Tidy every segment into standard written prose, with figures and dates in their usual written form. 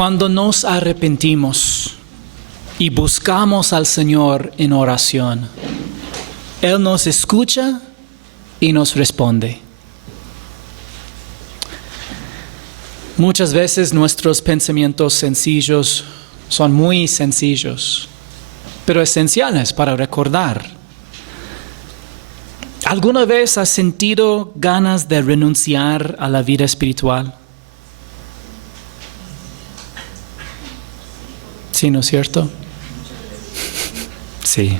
Cuando nos arrepentimos y buscamos al Señor en oración, Él nos escucha y nos responde. Muchas veces nuestros pensamientos sencillos son muy sencillos, pero esenciales para recordar. ¿Alguna vez has sentido ganas de renunciar a la vida espiritual? Sí, ¿no es cierto? Sí.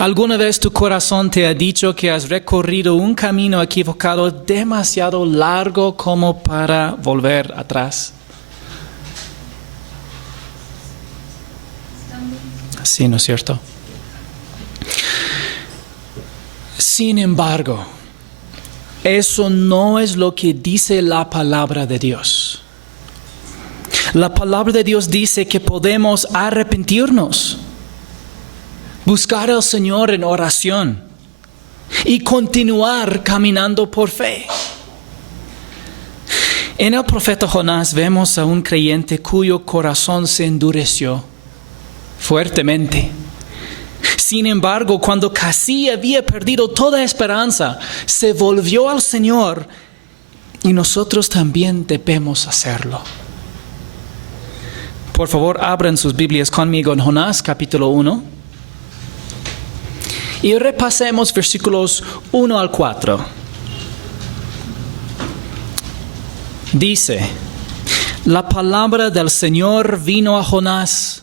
¿Alguna vez tu corazón te ha dicho que has recorrido un camino equivocado demasiado largo como para volver atrás? Sí, ¿no es cierto? Sin embargo, eso no es lo que dice la palabra de Dios. La palabra de Dios dice que podemos arrepentirnos, buscar al Señor en oración y continuar caminando por fe. En el profeta Jonás vemos a un creyente cuyo corazón se endureció fuertemente. Sin embargo, cuando casi había perdido toda esperanza, se volvió al Señor y nosotros también debemos hacerlo. Por favor, abran sus Biblias conmigo en Jonás capítulo 1 y repasemos versículos 1 al 4. Dice: la palabra del Señor vino a Jonás,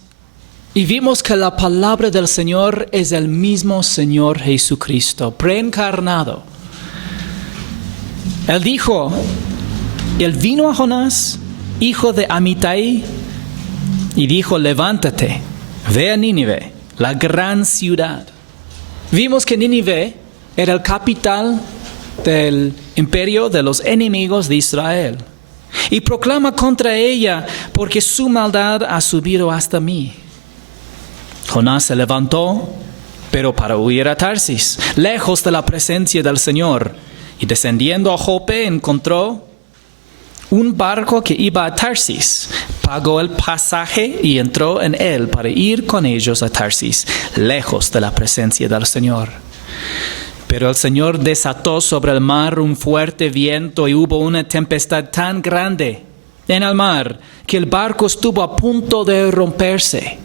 y vimos que la palabra del Señor es el mismo Señor Jesucristo, preencarnado. Él dijo, Él vino a Jonás, hijo de Amitai, y dijo: levántate, ve a Nínive, la gran ciudad. Vimos que Nínive era el capital del imperio de los enemigos de Israel. Y proclama contra ella, porque su maldad ha subido hasta mí. Jonás se levantó, pero para huir a Tarsis, lejos de la presencia del Señor. Y descendiendo a Jope encontró un barco que iba a Tarsis. Pagó el pasaje y entró en él para ir con ellos a Tarsis, lejos de la presencia del Señor. Pero el Señor desató sobre el mar un fuerte viento y hubo una tempestad tan grande en el mar que el barco estuvo a punto de romperse.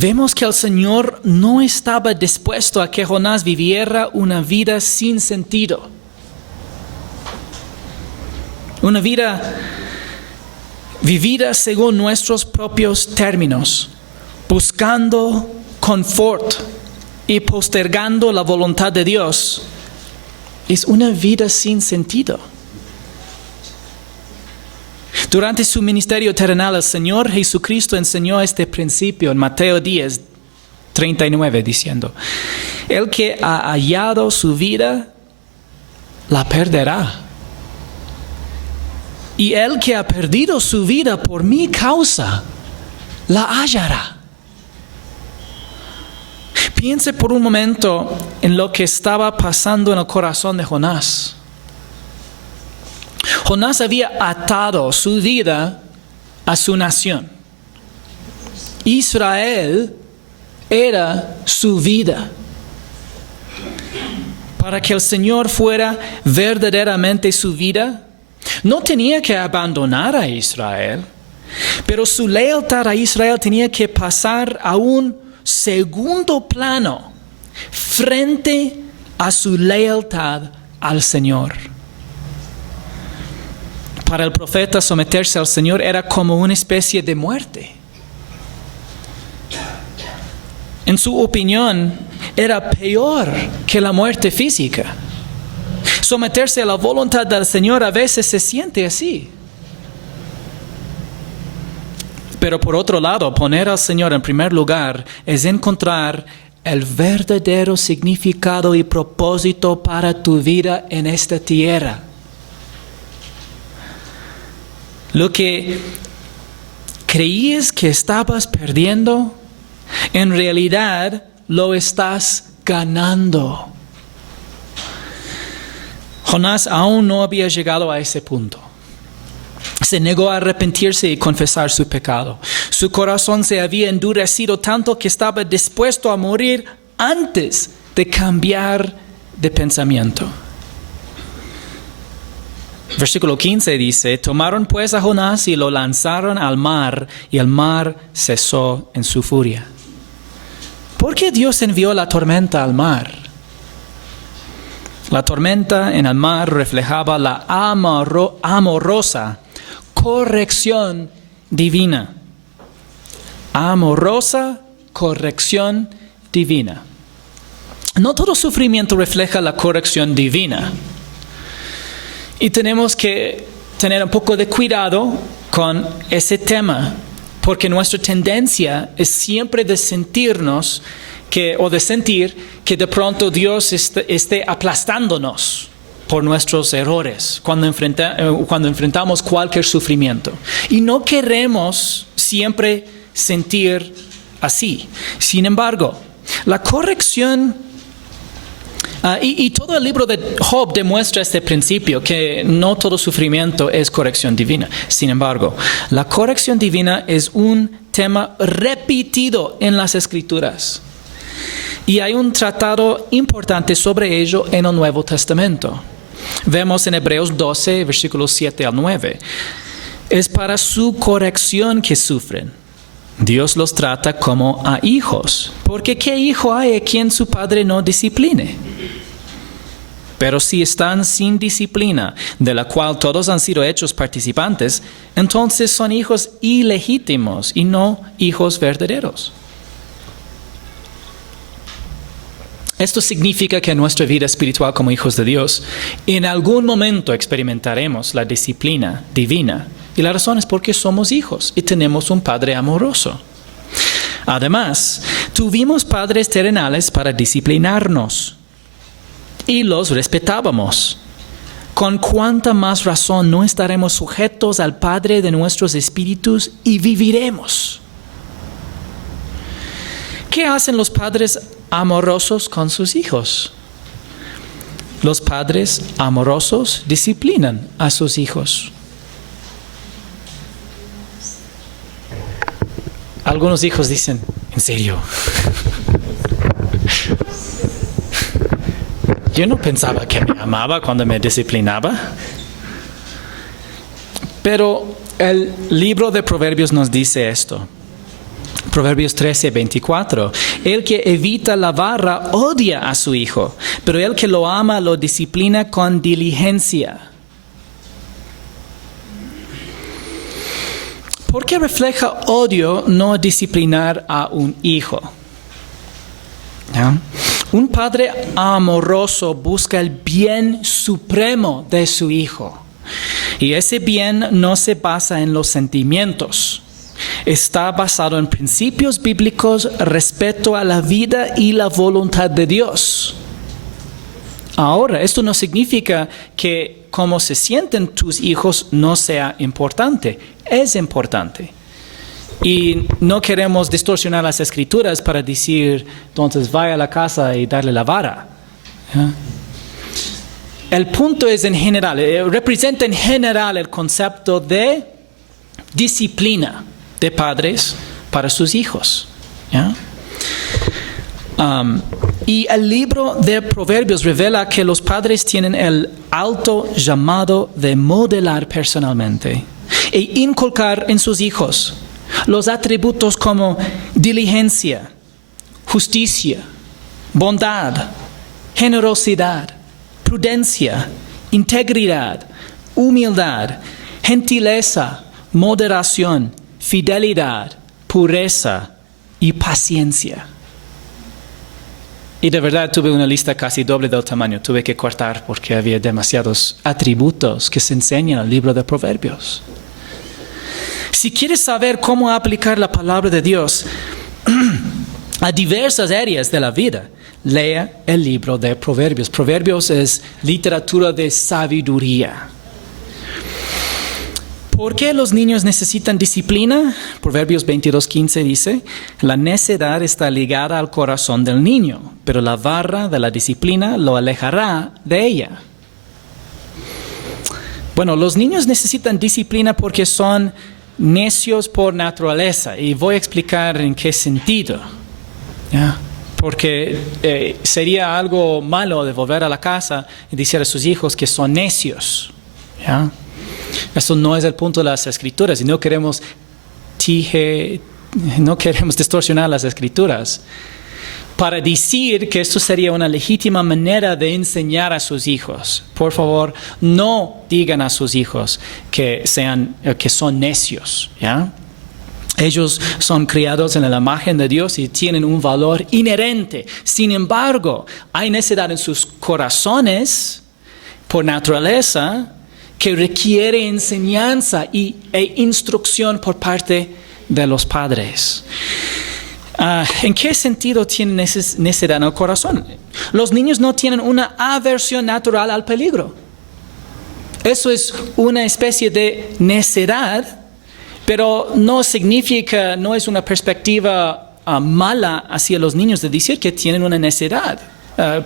Vemos que el Señor no estaba dispuesto a que Jonás viviera una vida sin sentido. Una vida vivida según nuestros propios términos, buscando confort y postergando la voluntad de Dios. Es una vida sin sentido. Durante su ministerio terrenal, el Señor Jesucristo enseñó este principio en Mateo 10, 39, diciendo: el que ha hallado su vida, la perderá. Y el que ha perdido su vida por mi causa, la hallará. Piense por un momento en lo que estaba pasando en el corazón de Jonás. Jonás había atado su vida a su nación. Israel era su vida. Para que el Señor fuera verdaderamente su vida, no tenía que abandonar a Israel, pero su lealtad a Israel tenía que pasar a un segundo plano frente a su lealtad al Señor. Para el profeta, someterse al Señor era como una especie de muerte. En su opinión, era peor que la muerte física. Someterse a la voluntad del Señor a veces se siente así. Pero por otro lado, poner al Señor en primer lugar es encontrar el verdadero significado y propósito para tu vida en esta tierra. Lo que creías que estabas perdiendo, en realidad lo estás ganando. Jonás aún no había llegado a ese punto. Se negó a arrepentirse y confesar su pecado. Su corazón se había endurecido tanto que estaba dispuesto a morir antes de cambiar de pensamiento. Versículo 15 dice: tomaron pues a Jonás y lo lanzaron al mar, y el mar cesó en su furia. ¿Por qué Dios envió la tormenta al mar? La tormenta en el mar reflejaba la amorosa corrección divina. Amorosa corrección divina. No todo sufrimiento refleja la corrección divina. Y tenemos que tener un poco de cuidado con ese tema, porque nuestra tendencia es siempre de sentirnos de sentir que de pronto Dios esté aplastándonos por nuestros errores cuando enfrentamos cualquier sufrimiento. Y no queremos siempre sentir así. Sin embargo, la corrección, y todo el libro de Job demuestra este principio, que no todo sufrimiento es corrección divina. Sin embargo, la corrección divina es un tema repetido en las Escrituras. Y hay un tratado importante sobre ello en el Nuevo Testamento. Vemos en Hebreos 12, versículos 7 al 9. Es para su corrección que sufren. Dios los trata como a hijos, porque ¿qué hijo hay a quien su padre no discipline? Pero si están sin disciplina, de la cual todos han sido hechos participantes, entonces son hijos ilegítimos y no hijos verdaderos. Esto significa que en nuestra vida espiritual como hijos de Dios, en algún momento experimentaremos la disciplina divina. Y la razón es porque somos hijos y tenemos un Padre amoroso. Además, tuvimos padres terrenales para disciplinarnos y los respetábamos. ¿Con cuánta más razón no estaremos sujetos al Padre de nuestros espíritus y viviremos? ¿Qué hacen los padres amorosos con sus hijos? Los padres amorosos disciplinan a sus hijos. Algunos hijos dicen: ¿en serio? Yo no pensaba que me amaba cuando me disciplinaba. Pero el libro de Proverbios nos dice esto. Proverbios 13, 24. El que evita la vara odia a su hijo, pero el que lo ama lo disciplina con diligencia. ¿Por qué refleja odio no disciplinar a un hijo? ¿Ya? Un padre amoroso busca el bien supremo de su hijo. Y ese bien no se basa en los sentimientos. Está basado en principios bíblicos, respeto a la vida y la voluntad de Dios. Ahora, esto no significa que cómo se sienten tus hijos no sea importante. Es importante. Y no queremos distorsionar las Escrituras para decir: entonces vaya a la casa y darle la vara. ¿Ya? El punto es en general, representa en general el concepto de disciplina de padres para sus hijos. ¿Ya? Y el libro de Proverbios revela que los padres tienen el alto llamado de modelar personalmente e inculcar en sus hijos los atributos como diligencia, justicia, bondad, generosidad, prudencia, integridad, humildad, gentileza, moderación, fidelidad, pureza y paciencia. Y de verdad tuve una lista casi doble del tamaño. Tuve que cortar porque había demasiados atributos que se enseñan en el libro de Proverbios. Si quieres saber cómo aplicar la palabra de Dios a diversas áreas de la vida, lea el libro de Proverbios. Proverbios es literatura de sabiduría. ¿Por qué los niños necesitan disciplina? Proverbios 22:15 dice: la necedad está ligada al corazón del niño, pero la vara de la disciplina lo alejará de ella. Bueno, los niños necesitan disciplina porque son necios por naturaleza. Y voy a explicar en qué sentido. ¿Ya? Porque sería algo malo de volver a la casa y decir a sus hijos que son necios. ¿Ya? Eso no es el punto de las Escrituras. Y no queremos distorsionar las Escrituras para decir que esto sería una legítima manera de enseñar a sus hijos. Por favor, no digan a sus hijos que son necios. ¿Ya? Ellos son criados en la imagen de Dios y tienen un valor inherente. Sin embargo, hay necesidad en sus corazones, por naturaleza, que requiere enseñanza e instrucción por parte de los padres. ¿En qué sentido tienen necesidad en el corazón? Los niños no tienen una aversión natural al peligro. Eso es una especie de necedad, pero no significa, no es una perspectiva mala hacia los niños de decir que tienen una necedad.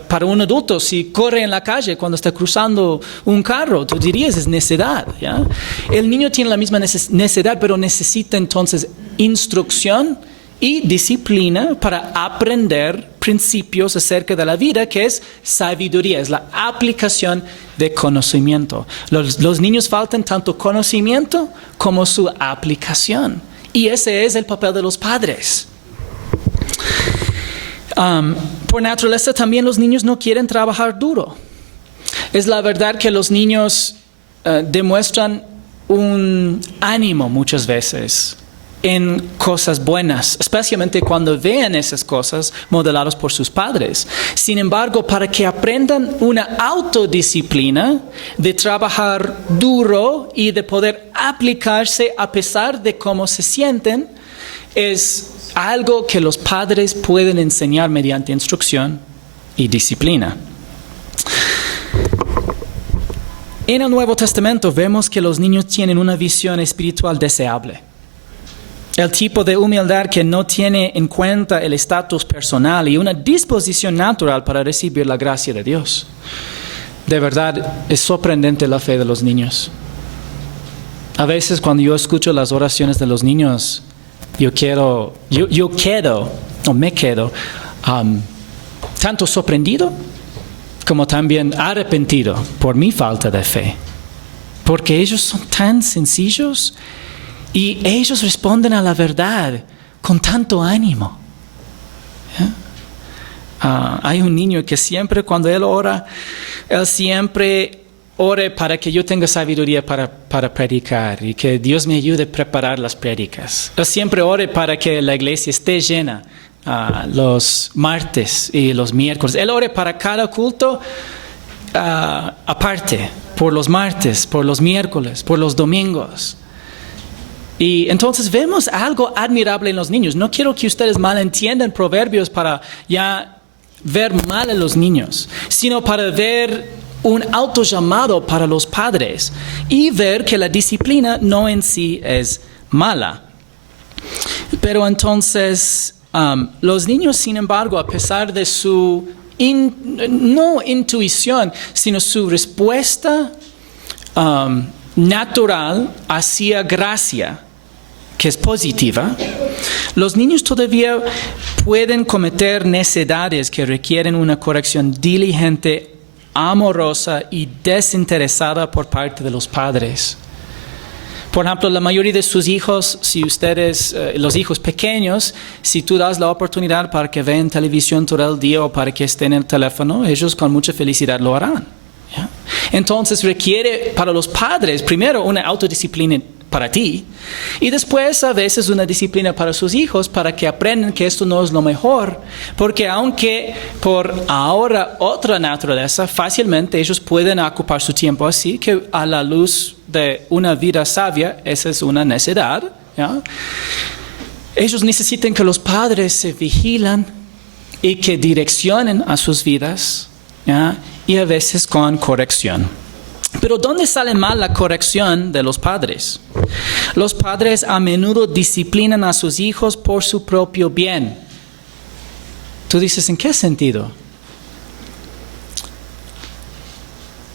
Para un adulto, si corre en la calle cuando está cruzando un carro, tú dirías es necedad. ¿Ya? El niño tiene la misma necedad, pero necesita entonces instrucción y disciplina para aprender principios acerca de la vida, que es sabiduría, es la aplicación de conocimiento. Los niños faltan tanto conocimiento como su aplicación. Y ese es el papel de los padres. Por naturaleza también los niños no quieren trabajar duro. Es la verdad que los niños demuestran un ánimo muchas veces en cosas buenas, especialmente cuando vean esas cosas modeladas por sus padres. Sin embargo, para que aprendan una autodisciplina de trabajar duro y de poder aplicarse a pesar de cómo se sienten, es algo que los padres pueden enseñar mediante instrucción y disciplina. En el Nuevo Testamento vemos que los niños tienen una visión espiritual deseable. El tipo de humildad que no tiene en cuenta el estatus personal y una disposición natural para recibir la gracia de Dios. De verdad, es sorprendente la fe de los niños. A veces cuando yo escucho las oraciones de los niños, me quedo tanto sorprendido como también arrepentido por mi falta de fe. Porque ellos son tan sencillos y ellos responden a la verdad con tanto ánimo. Hay un niño que siempre cuando él ora, él siempre ore para que yo tenga sabiduría para predicar y que Dios me ayude a preparar las prédicas. Él siempre ore para que la iglesia esté llena los martes y los miércoles. Él ore para cada culto aparte, por los martes, por los miércoles, por los domingos. Y entonces vemos algo admirable en los niños. No quiero que ustedes malentiendan Proverbios para ya ver mal a los niños, sino para ver un autollamado para los padres y ver que la disciplina no en sí es mala. Pero entonces los niños, sin embargo, a pesar de su no intuición, sino su respuesta natural hacia gracia, que es positiva, los niños todavía pueden cometer necedades que requieren una corrección diligente, amorosa y desinteresada por parte de los padres. Por ejemplo, la mayoría de sus hijos, si ustedes, los hijos pequeños, si tú das la oportunidad para que vean televisión todo el día o para que estén en el teléfono, ellos con mucha felicidad lo harán. ¿Ya? Entonces requiere para los padres, primero una autodisciplina para ti y después a veces una disciplina para sus hijos para que aprendan que esto no es lo mejor, porque aunque por ahora otra naturaleza, fácilmente ellos pueden ocupar su tiempo así, que a la luz de una vida sabia, esa es una necedad. ¿Ya? Ellos necesitan que los padres se vigilan y que direccionen a sus vidas, ¿ya? Y a veces con corrección. Pero ¿dónde sale mal la corrección de los padres? Los padres a menudo disciplinan a sus hijos por su propio bien. Tú dices, ¿en qué sentido?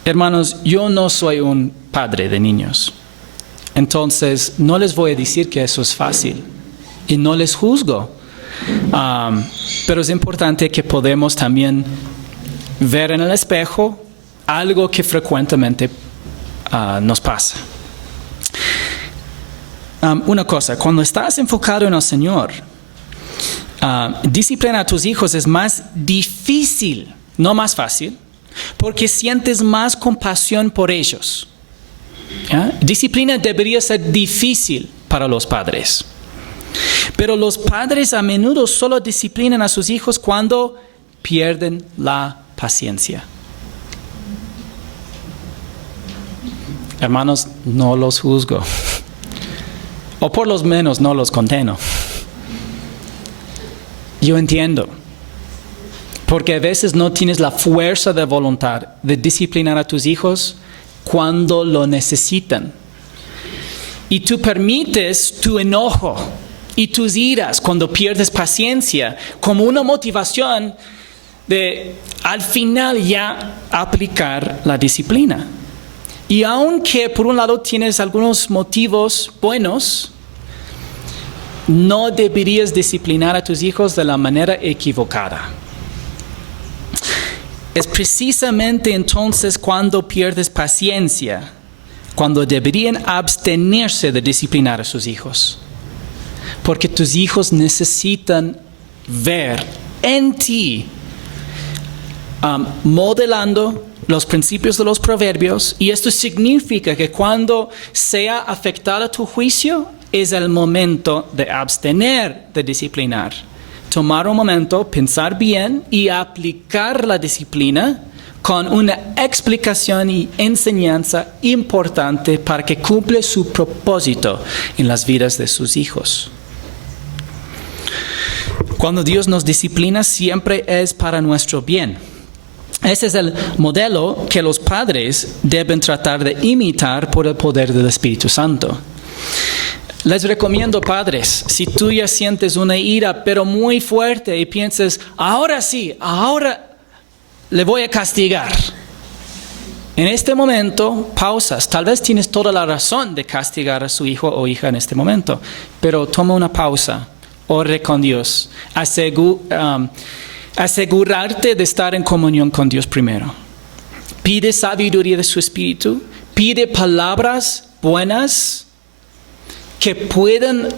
Hermanos, yo no soy un padre de niños. Entonces, no les voy a decir que eso es fácil y no les juzgo. Pero es importante que podamos también ver en el espejo algo que frecuentemente nos pasa. Una cosa, cuando estás enfocado en el Señor, disciplinar a tus hijos es más difícil, no más fácil, porque sientes más compasión por ellos. Disciplina debería ser difícil para los padres. Pero los padres a menudo solo disciplinan a sus hijos cuando pierden la paciencia. Hermanos, no los juzgo. O por lo menos no los condeno. Yo entiendo. Porque a veces no tienes la fuerza de voluntad de disciplinar a tus hijos cuando lo necesitan. Y tú permites tu enojo y tus iras cuando pierdes paciencia como una motivación de al final ya aplicar la disciplina. Y aunque por un lado tienes algunos motivos buenos, no deberías disciplinar a tus hijos de la manera equivocada. Es precisamente entonces cuando pierdes paciencia, cuando deberían abstenerse de disciplinar a sus hijos. Porque tus hijos necesitan ver en ti, modelando los principios de los proverbios, y esto significa que cuando sea afectada tu juicio, es el momento de abstener de disciplinar. Tomar un momento, pensar bien y aplicar la disciplina con una explicación y enseñanza importante para que cumpla su propósito en las vidas de sus hijos. Cuando Dios nos disciplina, siempre es para nuestro bien. Ese es el modelo que los padres deben tratar de imitar por el poder del Espíritu Santo. Les recomiendo, padres, si tú ya sientes una ira pero muy fuerte y piensas, ahora sí, ahora le voy a castigar. En este momento, pausas. Tal vez tienes toda la razón de castigar a su hijo o hija en este momento, pero toma una pausa, ore con Dios, asegurarte de estar en comunión con Dios primero. Pide sabiduría de su Espíritu, pide palabras buenas que puedan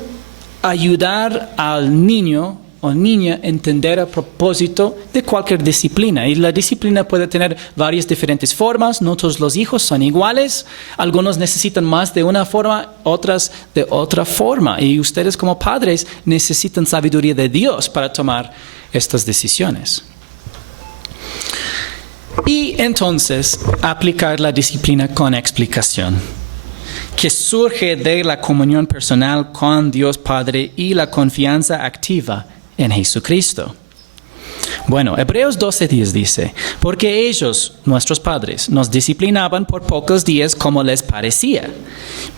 ayudar al niño o niña a entender el propósito de cualquier disciplina. Y la disciplina puede tener varias diferentes formas, no todos los hijos son iguales, algunos necesitan más de una forma, otras de otra forma. Y ustedes como padres necesitan sabiduría de Dios para tomar estas decisiones. Y entonces aplicar la disciplina con explicación, que surge de la comunión personal con Dios Padre y la confianza activa en Jesucristo. Bueno, Hebreos 12:10 dice, porque ellos, nuestros padres, nos disciplinaban por pocos días como les parecía,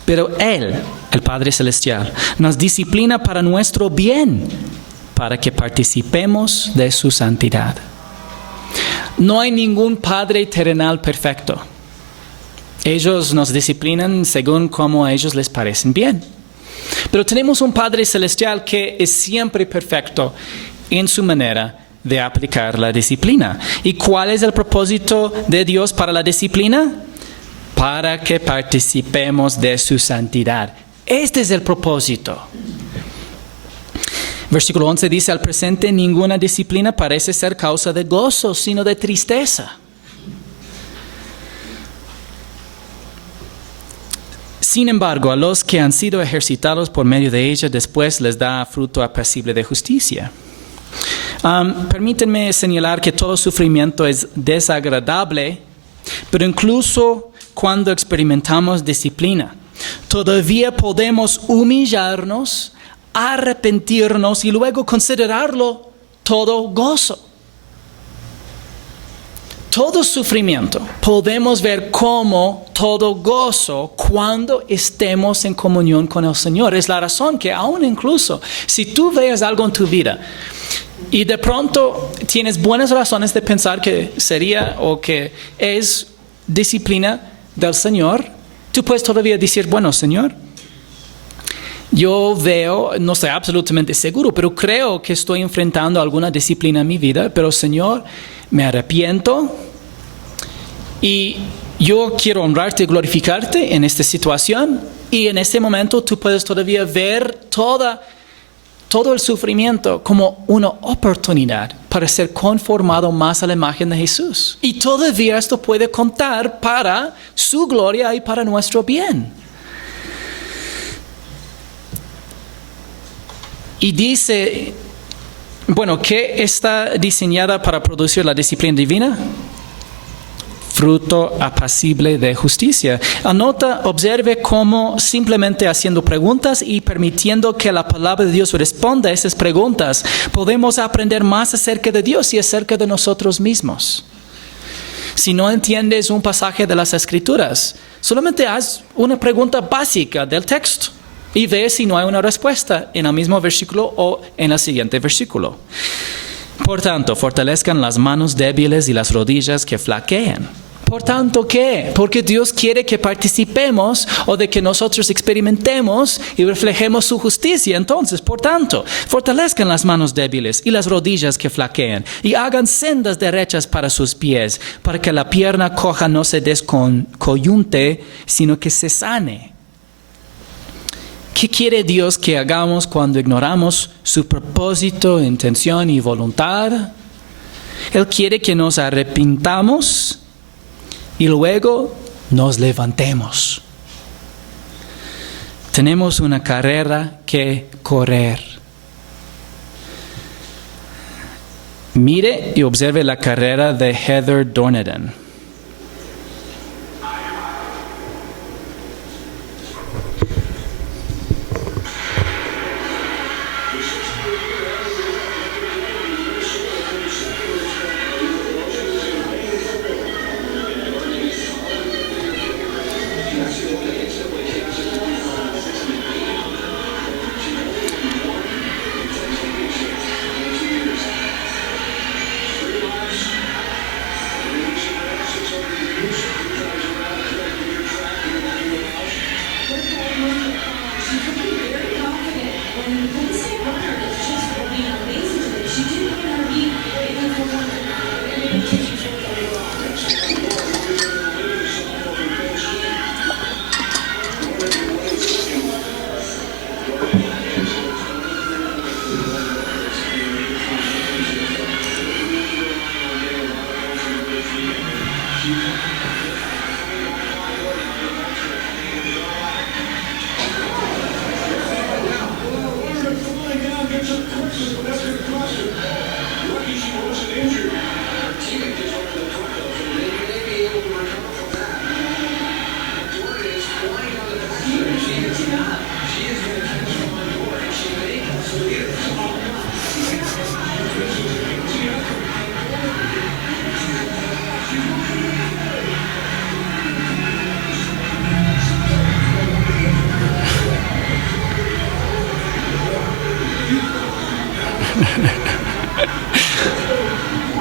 pero Él, el Padre Celestial, nos disciplina para nuestro bien, para que participemos de su santidad. No hay ningún Padre terrenal perfecto. Ellos nos disciplinan según como a ellos les parecen bien. Pero tenemos un Padre Celestial que es siempre perfecto en su manera de aplicar la disciplina. ¿Y cuál es el propósito de Dios para la disciplina? Para que participemos de su santidad. Este es el propósito. Versículo 11 dice, al presente ninguna disciplina parece ser causa de gozo, sino de tristeza. Sin embargo, a los que han sido ejercitados por medio de ella, después les da fruto apacible de justicia. Permítanme señalar que todo sufrimiento es desagradable, pero incluso cuando experimentamos disciplina, todavía podemos humillarnos, arrepentirnos y luego considerarlo todo gozo. Todo sufrimiento podemos ver como todo gozo cuando estemos en comunión con el Señor. Es la razón que aún incluso si tú veas algo en tu vida y de pronto tienes buenas razones de pensar que sería o que es disciplina del Señor, Tú puedes todavía decir, bueno, Señor, yo veo, no estoy absolutamente seguro, pero creo que estoy enfrentando alguna disciplina en mi vida, pero Señor, me arrepiento y yo quiero honrarte y glorificarte en esta situación, y en este momento tú puedes todavía ver todo el sufrimiento como una oportunidad para ser conformado más a la imagen de Jesús. Y todavía esto puede contar para su gloria y para nuestro bien. Y dice, bueno, ¿qué está diseñada para producir la disciplina divina? Fruto apacible de justicia. Observe cómo simplemente haciendo preguntas y permitiendo que la palabra de Dios responda a esas preguntas, podemos aprender más acerca de Dios y acerca de nosotros mismos. Si no entiendes un pasaje de las Escrituras, solamente haz una pregunta básica del texto y ve si no hay una respuesta en el mismo versículo o en el siguiente versículo. Por tanto, fortalezcan las manos débiles y las rodillas que flaquean. Por tanto, ¿qué? Porque Dios quiere que participemos o de que nosotros experimentemos y reflejemos su justicia. Entonces, por tanto, fortalezcan las manos débiles y las rodillas que flaquean y hagan sendas derechas para sus pies, para que la pierna coja no se descoyunte, sino que se sane. ¿Qué quiere Dios que hagamos cuando ignoramos su propósito, intención y voluntad? Él quiere que nos arrepintamos y luego nos levantemos. Tenemos una carrera que correr. Mire y observe la carrera de Heather Dorneden.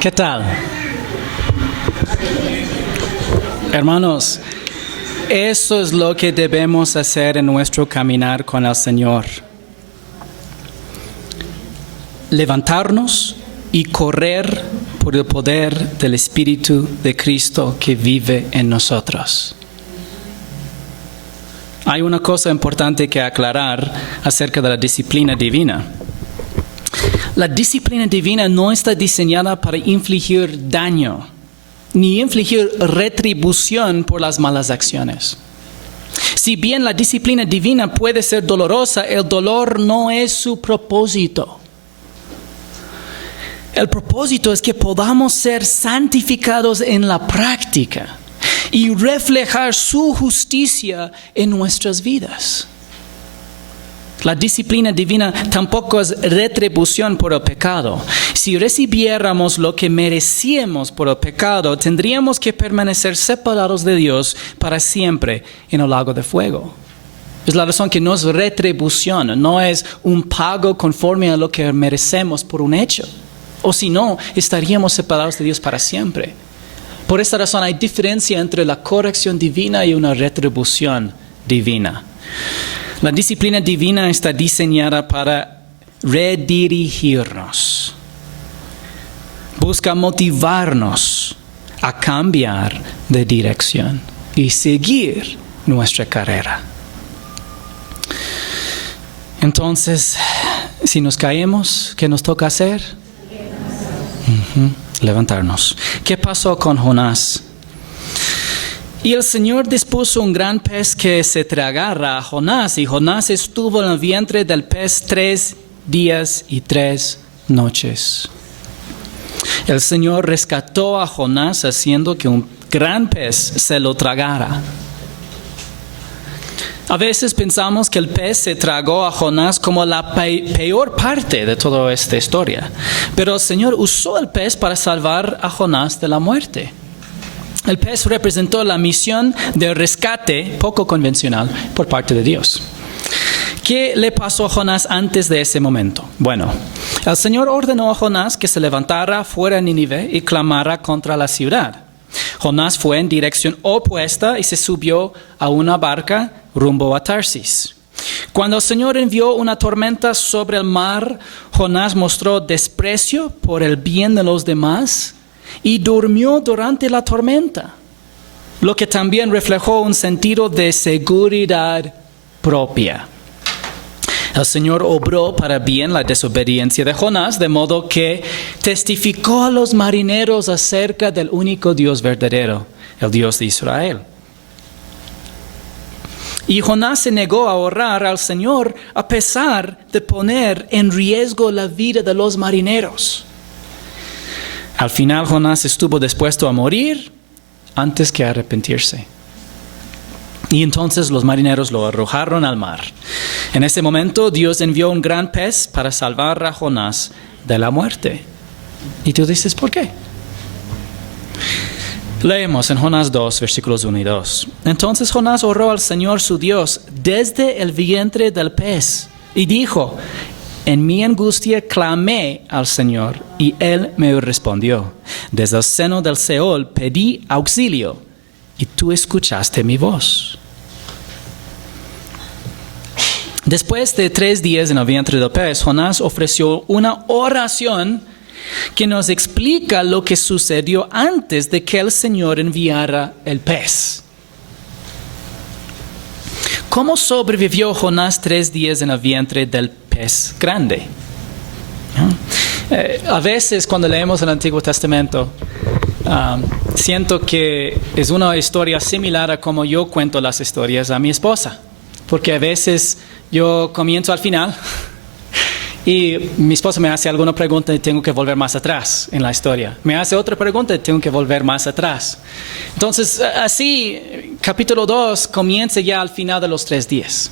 ¿Qué tal? Hermanos, eso es lo que debemos hacer en nuestro caminar con el Señor. Levantarnos y correr por el poder del Espíritu de Cristo que vive en nosotros. Hay una cosa importante que aclarar acerca de la disciplina divina. La disciplina divina no está diseñada para infligir daño, ni infligir retribución por las malas acciones. Si bien la disciplina divina puede ser dolorosa, el dolor no es su propósito. El propósito es que podamos ser santificados en la práctica y reflejar su justicia en nuestras vidas. La disciplina divina tampoco es retribución por el pecado. Si recibiéramos lo que merecíamos por el pecado, tendríamos que permanecer separados de Dios para siempre en el lago de fuego. Es la razón que no es retribución, no es un pago conforme a lo que merecemos por un hecho. O si no, estaríamos separados de Dios para siempre. Por esta razón hay diferencia entre la corrección divina y una retribución divina. La disciplina divina está diseñada para redirigirnos. Busca motivarnos a cambiar de dirección y seguir nuestra carrera. Entonces, si nos caemos, ¿qué nos toca hacer? Levantarnos. ¿Qué pasó con Jonás? Y el Señor dispuso un gran pez que se tragara a Jonás, y Jonás estuvo en el vientre del pez 3 días y 3 noches. El Señor rescató a Jonás haciendo que un gran pez se lo tragara. A veces pensamos que el pez se tragó a Jonás como la peor parte de toda esta historia. Pero el Señor usó el pez para salvar a Jonás de la muerte. El pez representó la misión de rescate poco convencional por parte de Dios. ¿Qué le pasó a Jonás antes de ese momento? Bueno, el Señor ordenó a Jonás que se levantara fuera de Nínive y clamara contra la ciudad. Jonás fue en dirección opuesta y se subió a una barca rumbo a Tarsis. Cuando el Señor envió una tormenta sobre el mar, Jonás mostró desprecio por el bien de los demás y durmió durante la tormenta, lo que también reflejó un sentido de seguridad propia. El Señor obró para bien la desobediencia de Jonás, de modo que testificó a los marineros acerca del único Dios verdadero, el Dios de Israel. Y Jonás se negó a orar al Señor a pesar de poner en riesgo la vida de los marineros. Al final Jonás estuvo dispuesto a morir antes que arrepentirse. Y entonces los marineros lo arrojaron al mar. En ese momento Dios envió un gran pez para salvar a Jonás de la muerte. Y tú dices, ¿por qué? Leemos en Jonás 2, versículos 1 y 2. Entonces Jonás oró al Señor su Dios desde el vientre del pez y dijo: en mi angustia clamé al Señor y Él me respondió. Desde el seno del Seol pedí auxilio y tú escuchaste mi voz. Después de 3 días en el vientre del pez, Jonás ofreció una oración que nos explica lo que sucedió antes de que el Señor enviara el pez. ¿Cómo sobrevivió Jonás 3 días en el vientre del pez grande? A veces cuando leemos el Antiguo Testamento, siento que es una historia similar a como yo cuento las historias a mi esposa. Porque a veces yo comienzo al final y mi esposa me hace alguna pregunta y tengo que volver más atrás en la historia. Me hace otra pregunta y tengo que volver más atrás. Entonces, así, capítulo 2 comienza ya al final de los 3 días.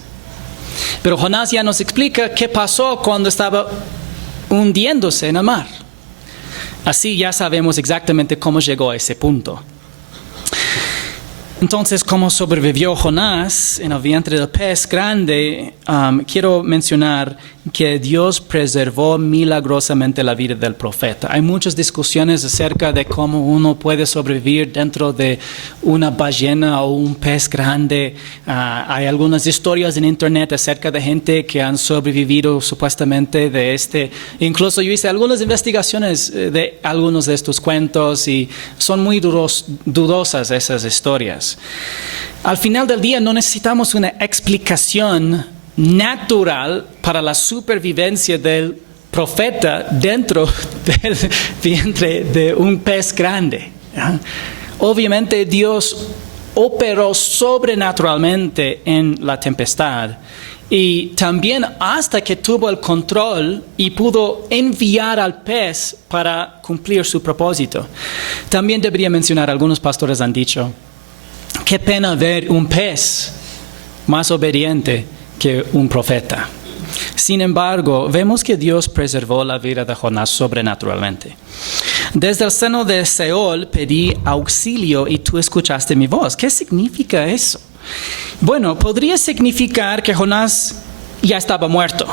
Pero Jonás ya nos explica qué pasó cuando estaba hundiéndose en el mar. Así ya sabemos exactamente cómo llegó a ese punto. Entonces, ¿cómo sobrevivió Jonás en el vientre del pez grande? Quiero mencionar que Dios preservó milagrosamente la vida del profeta. Hay muchas discusiones acerca de cómo uno puede sobrevivir dentro de una ballena o un pez grande. Hay algunas historias en internet acerca de gente que han sobrevivido supuestamente de este. Incluso yo hice algunas investigaciones de algunos de estos cuentos y son muy dudosas esas historias. Al final del día no necesitamos una explicación natural para la supervivencia del profeta dentro del vientre de un pez grande. Obviamente Dios operó sobrenaturalmente en la tempestad y también hasta que tuvo el control y pudo enviar al pez para cumplir su propósito. También debería mencionar, algunos pastores han dicho, qué pena ver un pez más obediente que un profeta. Sin embargo, vemos que Dios preservó la vida de Jonás sobrenaturalmente. Desde el seno de Seol pedí auxilio y tú escuchaste mi voz. ¿Qué significa eso? Bueno, podría significar que Jonás ya estaba muerto.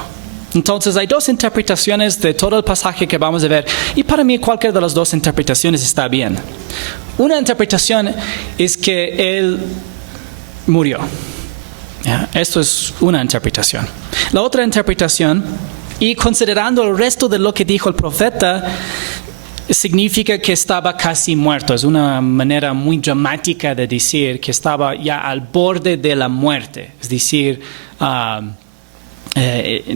Entonces hay 2 interpretaciones de todo el pasaje que vamos a ver. Y para mí cualquiera de las 2 interpretaciones está bien. Una interpretación es que él murió. ¿Ya? Esto es una interpretación. La otra interpretación, y considerando el resto de lo que dijo el profeta, significa que estaba casi muerto. Es una manera muy dramática de decir que estaba ya al borde de la muerte. Es decir,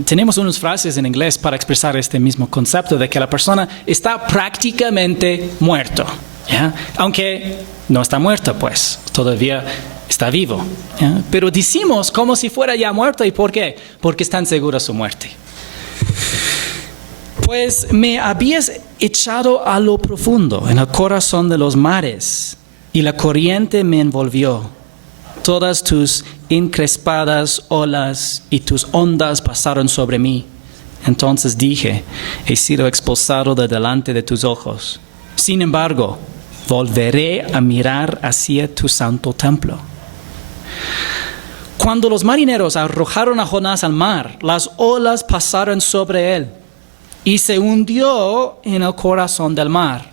tenemos unas frases en inglés para expresar este mismo concepto de que la persona está prácticamente muerto, ¿ya? Aunque no está muerto, pues todavía está vivo, ¿ya? Pero decimos como si fuera ya muerto. ¿Y por qué? Porque están seguros de su muerte. Pues me habías echado a lo profundo, en el corazón de los mares, y la corriente me envolvió. Todas tus encrespadas olas y tus ondas pasaron sobre mí. Entonces dije, he sido expulsado de delante de tus ojos. Sin embargo, volveré a mirar hacia tu santo templo. Cuando los marineros arrojaron a Jonás al mar, las olas pasaron sobre él y se hundió en el corazón del mar.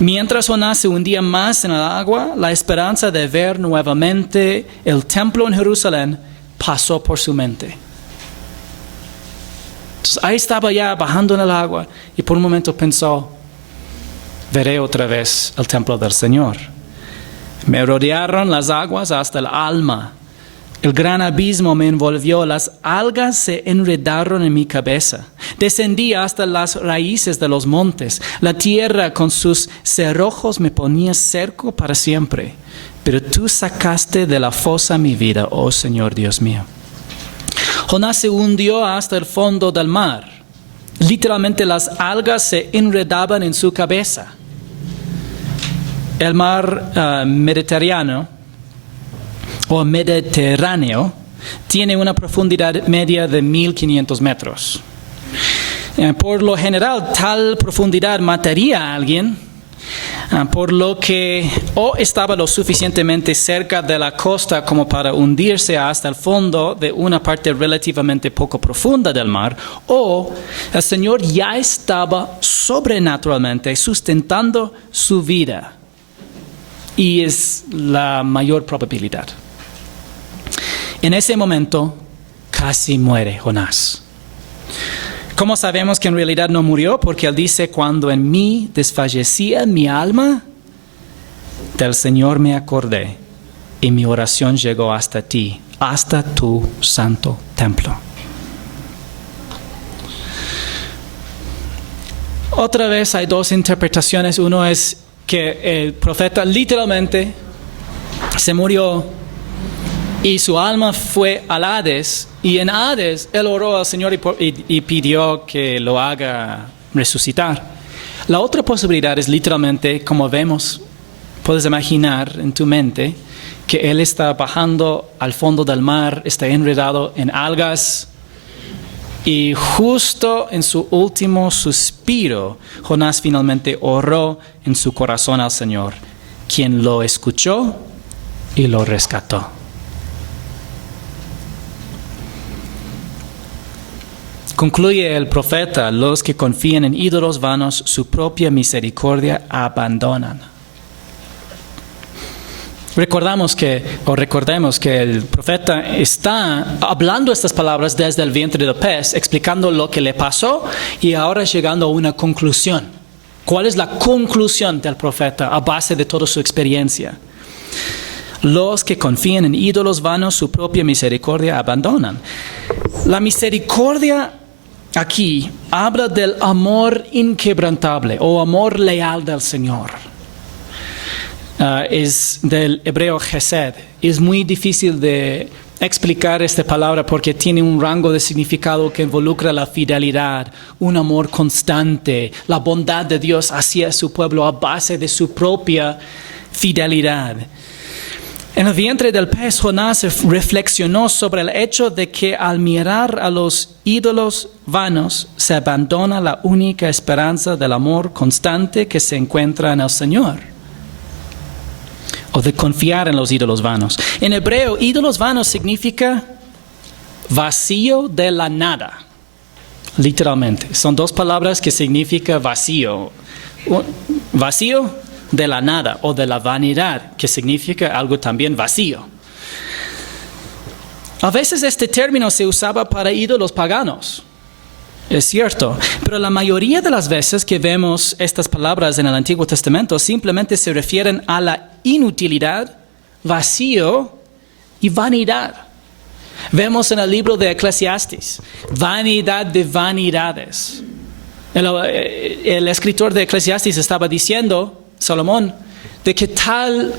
Mientras Jonás se hundía más en el agua, la esperanza de ver nuevamente el templo en Jerusalén pasó por su mente. Entonces ahí estaba ya bajando en el agua y por un momento pensó, veré otra vez el templo del Señor. Me rodearon las aguas hasta el alma. El gran abismo me envolvió, las algas se enredaron en mi cabeza. Descendí hasta las raíces de los montes. La tierra con sus cerrojos me ponía cerco para siempre. Pero tú sacaste de la fosa mi vida, oh Señor Dios mío. Jonás se hundió hasta el fondo del mar. Literalmente las algas se enredaban en su cabeza. El mar Mediterráneo tiene una profundidad media de 1,500 metros. Por lo general, tal profundidad mataría a alguien, por lo que o estaba lo suficientemente cerca de la costa como para hundirse hasta el fondo de una parte relativamente poco profunda del mar, o el Señor ya estaba sobrenaturalmente sustentando su vida. Y es la mayor probabilidad. En ese momento, casi muere Jonás. ¿Cómo sabemos que en realidad no murió? Porque él dice, cuando en mí desfallecía mi alma, del Señor me acordé, y mi oración llegó hasta ti, hasta tu santo templo. Otra vez hay dos interpretaciones. Uno es que el profeta literalmente se murió y su alma fue al Hades, y en Hades él oró al Señor y pidió que lo haga resucitar. La otra posibilidad es literalmente, como vemos, puedes imaginar en tu mente, que él está bajando al fondo del mar, está enredado en algas, y justo en su último suspiro, Jonás finalmente oró en su corazón al Señor, quien lo escuchó y lo rescató. Concluye el profeta, los que confían en ídolos vanos, su propia misericordia abandonan. Recordemos que el profeta está hablando estas palabras desde el vientre del pez, explicando lo que le pasó y ahora llegando a una conclusión. ¿Cuál es la conclusión del profeta a base de toda su experiencia? Los que confían en ídolos vanos, su propia misericordia abandonan. La misericordia aquí habla del amor inquebrantable o amor leal del Señor. Es del hebreo chesed. Es muy difícil de explicar esta palabra porque tiene un rango de significado que involucra la fidelidad, un amor constante, la bondad de Dios hacia su pueblo a base de su propia fidelidad. En el vientre del pez, Jonás reflexionó sobre el hecho de que al mirar a los ídolos vanos se abandona la única esperanza del amor constante que se encuentra en el Señor, o de confiar en los ídolos vanos. En hebreo, ídolos vanos significa vacío de la nada, literalmente. Son dos palabras que significan vacío. Vacío de la nada o de la vanidad, que significa algo también vacío. A veces este término se usaba para ídolos paganos. Es cierto, pero la mayoría de las veces que vemos estas palabras en el Antiguo Testamento simplemente se refieren a la inutilidad, vacío y vanidad. Vemos en el libro de Eclesiastes, vanidad de vanidades. El escritor de Eclesiastes estaba diciendo, Salomón, de que tal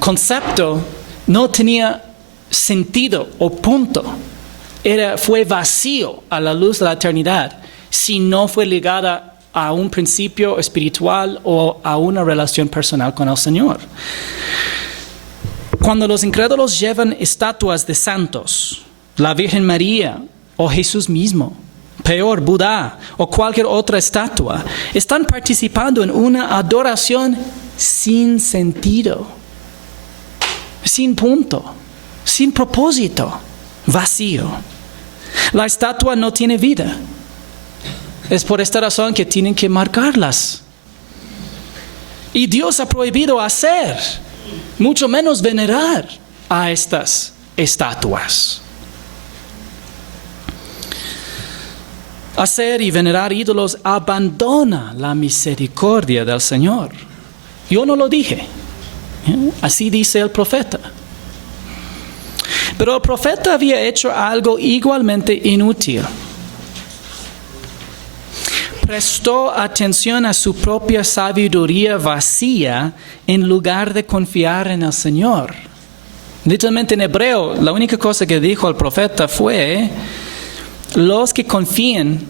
concepto no tenía sentido o punto. Fue vacío a la luz de la eternidad si no fue ligada a un principio espiritual o a una relación personal con el Señor. Cuando los incrédulos llevan estatuas de santos, la Virgen María o Jesús mismo, peor, Buda o cualquier otra estatua, están participando en una adoración sin sentido, sin punto, sin propósito, vacío. La estatua no tiene vida. Es por esta razón que tienen que marcarlas. Y Dios ha prohibido hacer, mucho menos venerar a estas estatuas. Hacer y venerar ídolos abandona la misericordia del Señor. Yo no lo dije. Así dice el profeta. Pero el profeta había hecho algo igualmente inútil. Prestó atención a su propia sabiduría vacía en lugar de confiar en el Señor. Literalmente en hebreo, la única cosa que dijo el profeta fue: los que confían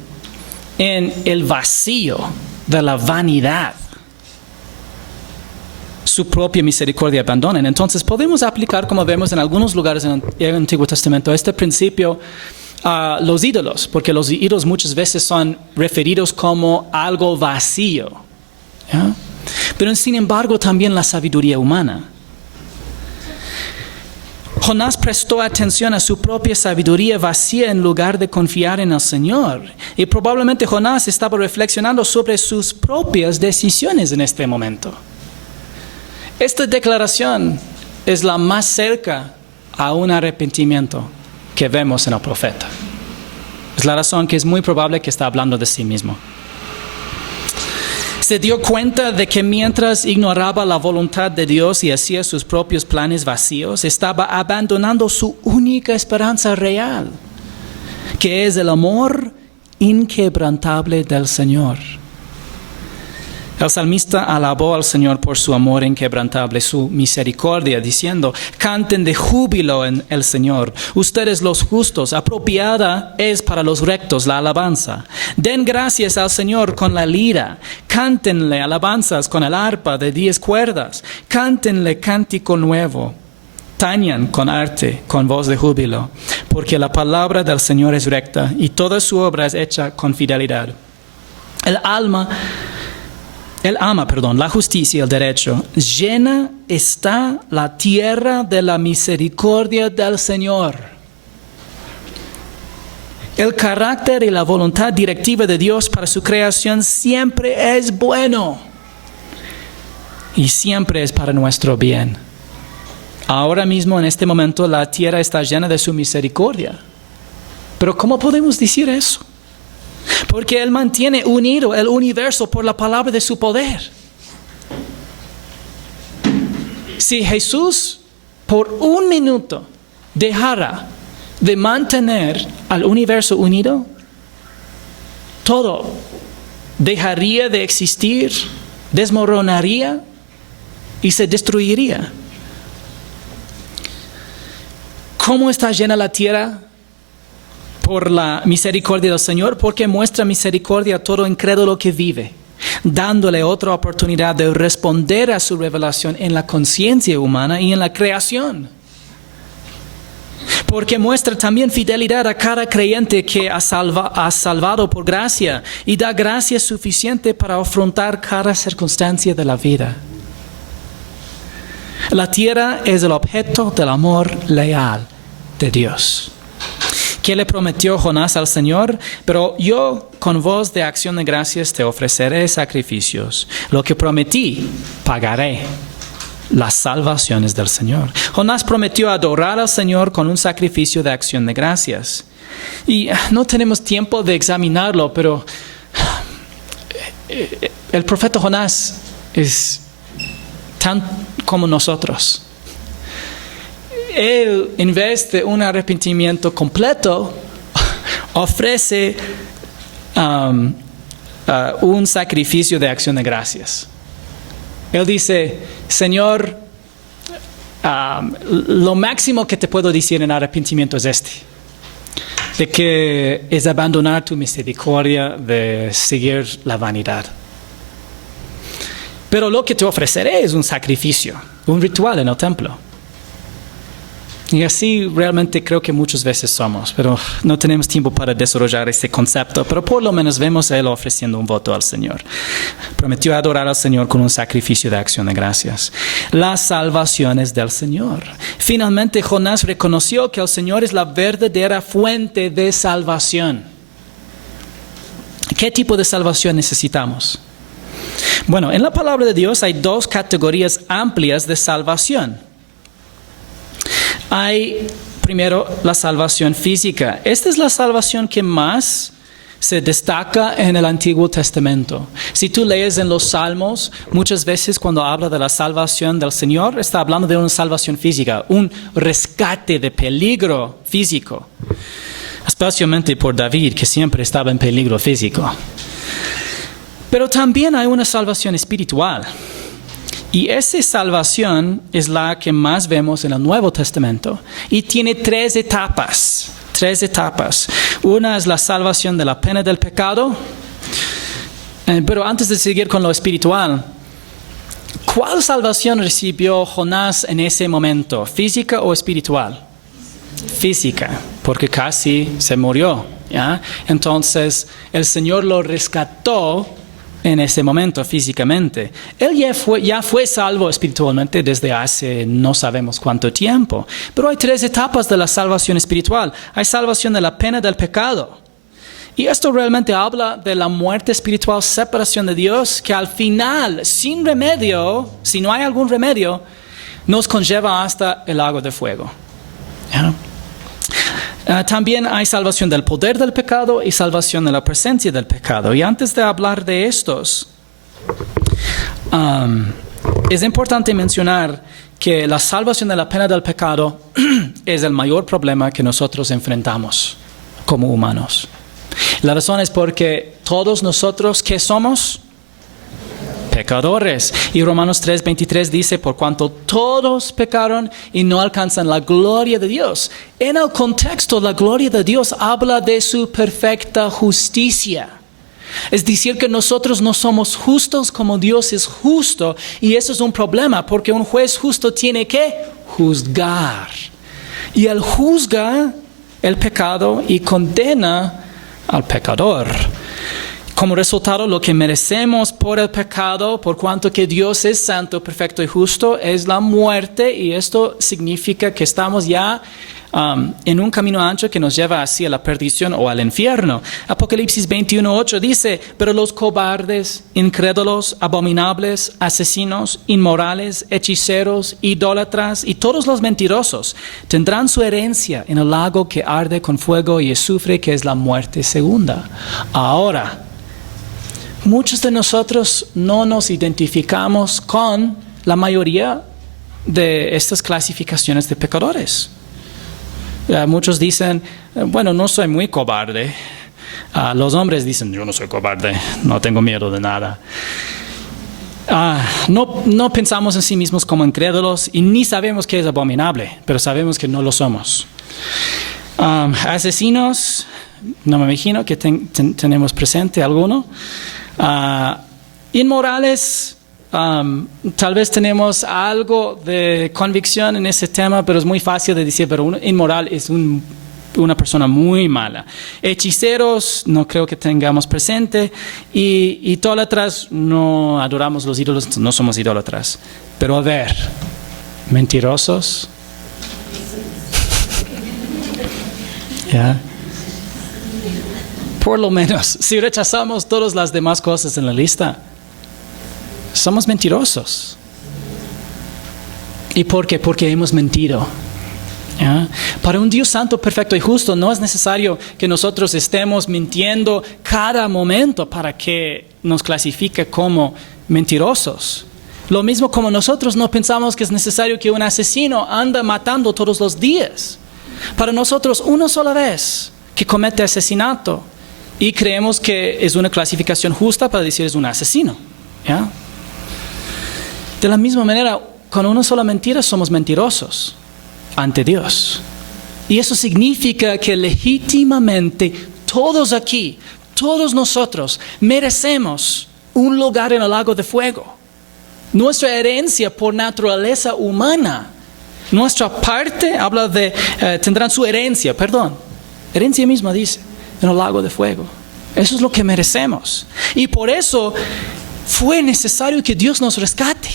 en el vacío de la vanidad, su propia misericordia abandonen. Entonces podemos aplicar, como vemos en algunos lugares en el Antiguo Testamento, este principio a los ídolos, porque los ídolos muchas veces son referidos como algo vacío, ¿ya? Pero sin embargo también la sabiduría humana. Jonás prestó atención a su propia sabiduría vacía en lugar de confiar en el Señor. Y probablemente Jonás estaba reflexionando sobre sus propias decisiones en este momento. Esta declaración es la más cerca a un arrepentimiento que vemos en el profeta. Es la razón que es muy probable que está hablando de sí mismo. Se dio cuenta de que mientras ignoraba la voluntad de Dios y hacía sus propios planes vacíos, estaba abandonando su única esperanza real, que es el amor inquebrantable del Señor. El salmista alabó al Señor por su amor inquebrantable, su misericordia, diciendo: canten de júbilo en el Señor, ustedes los justos, apropiada es para los rectos la alabanza. Den gracias al Señor con la lira, cántenle alabanzas con el arpa de 10 cuerdas, cántenle cántico nuevo, tañan con arte, con voz de júbilo, porque la palabra del Señor es recta y toda su obra es hecha con fidelidad. Él ama la justicia y el derecho. Llena está la tierra de la misericordia del Señor. El carácter y la voluntad directiva de Dios para su creación siempre es bueno. Y siempre es para nuestro bien. Ahora mismo, en este momento, la tierra está llena de su misericordia. Pero ¿cómo podemos decir eso? Porque Él mantiene unido el universo por la palabra de su poder. Si Jesús por un minuto dejara de mantener al universo unido, todo dejaría de existir, desmoronaría y se destruiría. ¿Cómo está llena la tierra? Por la misericordia del Señor, porque muestra misericordia a todo incrédulo que vive, dándole otra oportunidad de responder a su revelación en la conciencia humana y en la creación. Porque muestra también fidelidad a cada creyente que ha salvado por gracia y da gracia suficiente para afrontar cada circunstancia de la vida. La tierra es el objeto del amor leal de Dios. ¿Qué le prometió Jonás al Señor? Pero yo con voz de acción de gracias te ofreceré sacrificios. Lo que prometí, pagaré. Las salvaciones del Señor. Jonás prometió adorar al Señor con un sacrificio de acción de gracias. Y no tenemos tiempo de examinarlo, pero el profeta Jonás es tan como nosotros. Él, en vez de un arrepentimiento completo, ofrece un sacrificio de acción de gracias. Él dice, Señor, lo máximo que te puedo decir en arrepentimiento es de que es abandonar tu misericordia, de seguir la vanidad. Pero lo que te ofreceré es un sacrificio, un ritual en el templo. Y así realmente creo que muchas veces somos, pero no tenemos tiempo para desarrollar este concepto, pero por lo menos vemos a Él ofreciendo un voto al Señor. Prometió adorar al Señor con un sacrificio de acción de gracias. Las salvaciones del Señor. Finalmente Jonás reconoció que el Señor es la verdadera fuente de salvación. ¿Qué tipo de salvación necesitamos? Bueno, en la palabra de Dios hay dos categorías amplias de salvación. Hay primero la salvación física. Esta es la salvación que más se destaca en el Antiguo Testamento. Si tú lees en los Salmos, muchas veces cuando habla de la salvación del Señor, está hablando de una salvación física, un rescate de peligro físico. Especialmente por David, que siempre estaba en peligro físico. Pero también hay una salvación espiritual. Y esa salvación es la que más vemos en el Nuevo Testamento. Y tiene tres etapas. Una es la salvación de la pena del pecado. Pero antes de seguir con lo espiritual, ¿cuál salvación recibió Jonás en ese momento? ¿Física o espiritual? Física, porque casi se murió, ¿ya? Entonces, el Señor lo rescató en ese momento físicamente. Él ya fue salvo espiritualmente desde hace no sabemos cuánto tiempo. Pero hay tres etapas de la salvación espiritual. Hay salvación de la pena del pecado. Y esto realmente habla de la muerte espiritual, separación de Dios, que al final, sin remedio, si no hay algún remedio, nos conlleva hasta el lago de fuego. ¿Ya? También hay salvación del poder del pecado y salvación de la presencia del pecado. Y antes de hablar de estos, es importante mencionar que la salvación de la pena del pecado es el mayor problema que nosotros enfrentamos como humanos. La razón es porque todos nosotros, ¿qué somos? Pecadores. Y Romanos 3:23 dice, por cuanto todos pecaron y no alcanzan la gloria de Dios. En el contexto, la gloria de Dios habla de su perfecta justicia. Es decir, que nosotros no somos justos como Dios es justo. Y eso es un problema, porque un juez justo tiene que juzgar. Y Él juzga el pecado y condena al pecador. Como resultado, lo que merecemos por el pecado, por cuanto que Dios es santo, perfecto y justo, es la muerte. Y esto significa que estamos ya en un camino ancho que nos lleva hacia la perdición o al infierno. Apocalipsis 21:8 dice, pero los cobardes, incrédulos, abominables, asesinos, inmorales, hechiceros, idólatras y todos los mentirosos tendrán su herencia en el lago que arde con fuego y azufre, que es la muerte segunda. Ahora, muchos de nosotros no nos identificamos con la mayoría de estas clasificaciones de pecadores. Muchos dicen, bueno, no soy muy cobarde. Los hombres dicen, yo no soy cobarde, no tengo miedo de nada. No pensamos en sí mismos como incrédulos y ni sabemos qué es abominable, pero sabemos que no lo somos. Asesinos, no me imagino que tenemos presente alguno. Inmorales, tal vez tenemos algo de convicción en ese tema, pero es muy fácil de decir, pero un inmoral es una persona muy mala. Hechiceros, no creo que tengamos presente, y idólatras, no adoramos los ídolos, no somos idólatras. Pero a ver, mentirosos. ¿Ya? por lo menos, si rechazamos todas las demás cosas en la lista, somos mentirosos. ¿Y por qué? Porque hemos mentido. ¿Ya? Para un Dios santo, perfecto y justo no es necesario que nosotros estemos mintiendo cada momento para que nos clasifique como mentirosos. Lo mismo como nosotros no pensamos que es necesario que un asesino anda matando todos los días. Para nosotros una sola vez que comete asesinato y creemos que es una clasificación justa para decir es un asesino. ¿Ya? De la misma manera, con una sola mentira somos mentirosos ante Dios. Y eso significa que legítimamente todos aquí, todos nosotros, merecemos un lugar en el lago de fuego. Nuestra herencia por naturaleza humana, nuestra parte, habla de, tendrán su herencia misma dice, en el lago de fuego. Eso es lo que merecemos. Y por eso fue necesario que Dios nos rescate.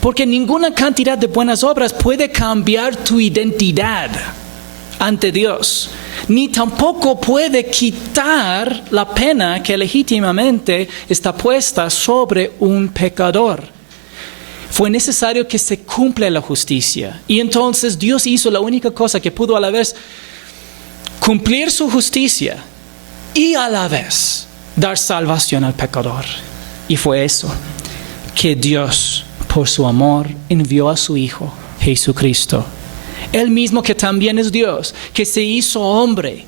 Porque ninguna cantidad de buenas obras puede cambiar tu identidad ante Dios. Ni tampoco puede quitar la pena que legítimamente está puesta sobre un pecador. Fue necesario que se cumpla la justicia. Y entonces Dios hizo la única cosa que pudo a la vez cumplir su justicia y a la vez dar salvación al pecador. Y fue eso que Dios, por su amor, envió a su Hijo, Jesucristo. Él mismo que también es Dios, que se hizo hombre,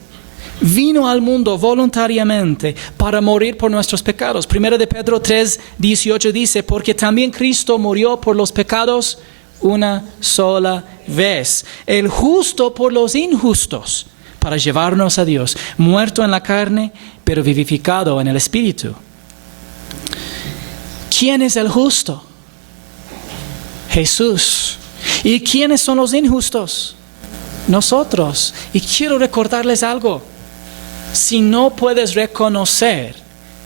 vino al mundo voluntariamente para morir por nuestros pecados. 1 de Pedro 3:18 dice, porque también Cristo murió por los pecados una sola vez, el justo por los injustos, para llevarnos a Dios, muerto en la carne, pero vivificado en el Espíritu. ¿Quién es el justo? Jesús. ¿Y quiénes son los injustos? Nosotros. Y quiero recordarles algo. Si no puedes reconocer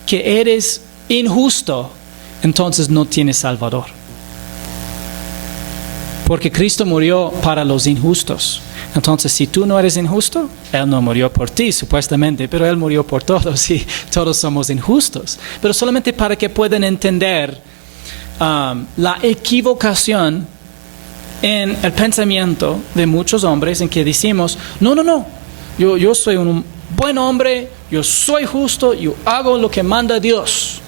que eres injusto, entonces no tienes Salvador. Porque Cristo murió para los injustos. Entonces, si tú no eres injusto, Él no murió por ti, supuestamente, pero Él murió por todos y todos somos injustos. Pero solamente para que puedan entender la equivocación en el pensamiento de muchos hombres en que decimos, no, yo soy un buen hombre, yo soy justo, yo hago lo que manda Dios.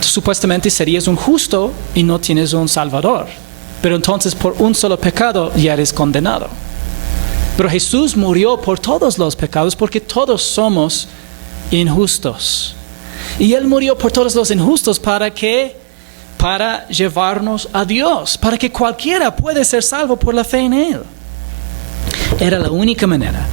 Supuestamente serías un justo y no tienes un Salvador. Pero entonces por un solo pecado ya eres condenado. Pero Jesús murió por todos los pecados porque todos somos injustos. Y Él murió por todos los injustos para llevarnos a Dios, para que cualquiera pueda ser salvo por la fe en Él. Era la única manera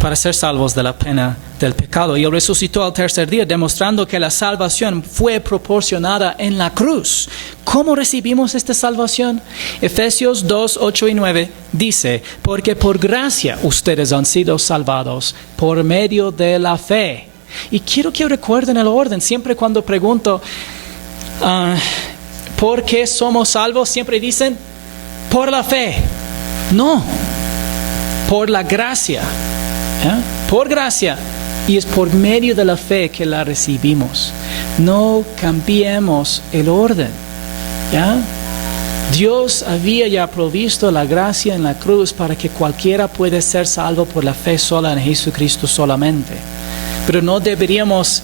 para ser salvos de la pena del pecado. Y Él resucitó al tercer día, demostrando que la salvación fue proporcionada en la cruz. ¿Cómo recibimos esta salvación? Efesios 2, 8 y 9 dice, porque por gracia ustedes han sido salvados por medio de la fe. Y quiero que recuerden el orden. Siempre cuando pregunto, ¿por qué somos salvos? Siempre dicen, por la fe. No, por la gracia. Por gracia. Y es por medio de la fe que la recibimos. No cambiemos el orden. ¿Ya? Dios había ya provisto la gracia en la cruz para que cualquiera pueda ser salvo por la fe sola en Jesucristo solamente. Pero no deberíamos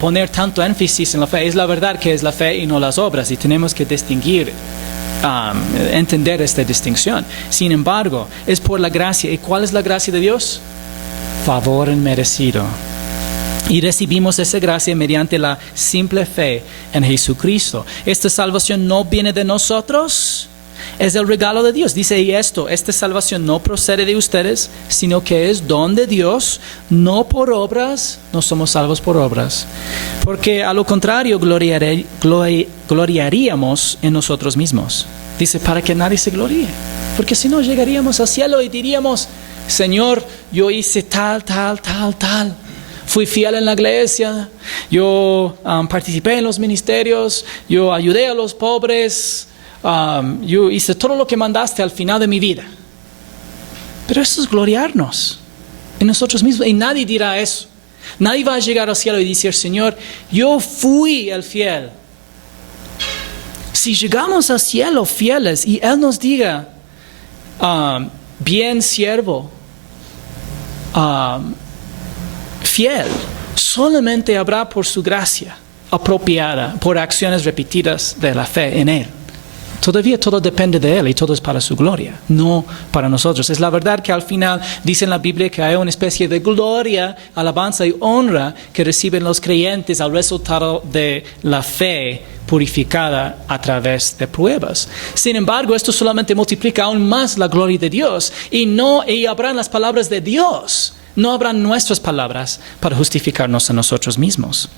poner tanto énfasis en la fe. Es la verdad que es la fe y no las obras. Y tenemos que distinguir, entender esta distinción. Sin embargo, es por la gracia. ¿Y cuál es la gracia de Dios? Favor inmerecido. Y recibimos esa gracia mediante la simple fe en Jesucristo. Esta salvación no viene de nosotros, es el regalo de Dios. Dice y esta salvación no procede de ustedes, sino que es don de Dios, no por obras, no somos salvos por obras. Porque a lo contrario, gloriaríamos en nosotros mismos. Dice, para que nadie se gloríe. Porque si no, llegaríamos al cielo y diríamos, Señor, yo hice tal. Fui fiel en la iglesia, yo participé en los ministerios, yo ayudé a los pobres, yo hice todo lo que mandaste al final de mi vida. Pero eso es gloriarnos en nosotros mismos y nadie dirá eso. Nadie va a llegar al cielo y decir, Señor, yo fui el fiel. Si llegamos al cielo fieles y Él nos diga, bien siervo, fiel, solamente habrá por su gracia apropiada, por acciones repetidas de la fe en Él. Todavía todo depende de Él y todo es para su gloria, no para nosotros. Es la verdad que al final dice en la Biblia que hay una especie de gloria, alabanza y honra que reciben los creyentes al resultado de la fe purificada a través de pruebas. Sin embargo, esto solamente multiplica aún más la gloria de Dios y habrán las palabras de Dios, no habrán nuestras palabras para justificarnos a nosotros mismos.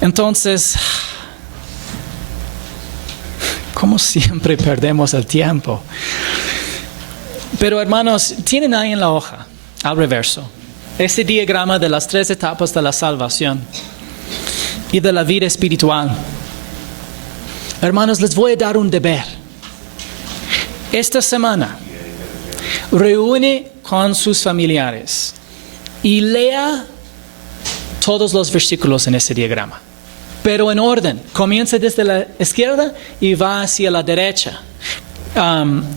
Entonces, como siempre perdemos el tiempo. Pero hermanos, tienen ahí en la hoja, al reverso, ese diagrama de las 3 etapas de la salvación y de la vida espiritual. Hermanos, les voy a dar un deber. Esta semana, reúne con sus familiares y lea todos los versículos en ese diagrama. Pero en orden, comienza desde la izquierda y va hacia la derecha.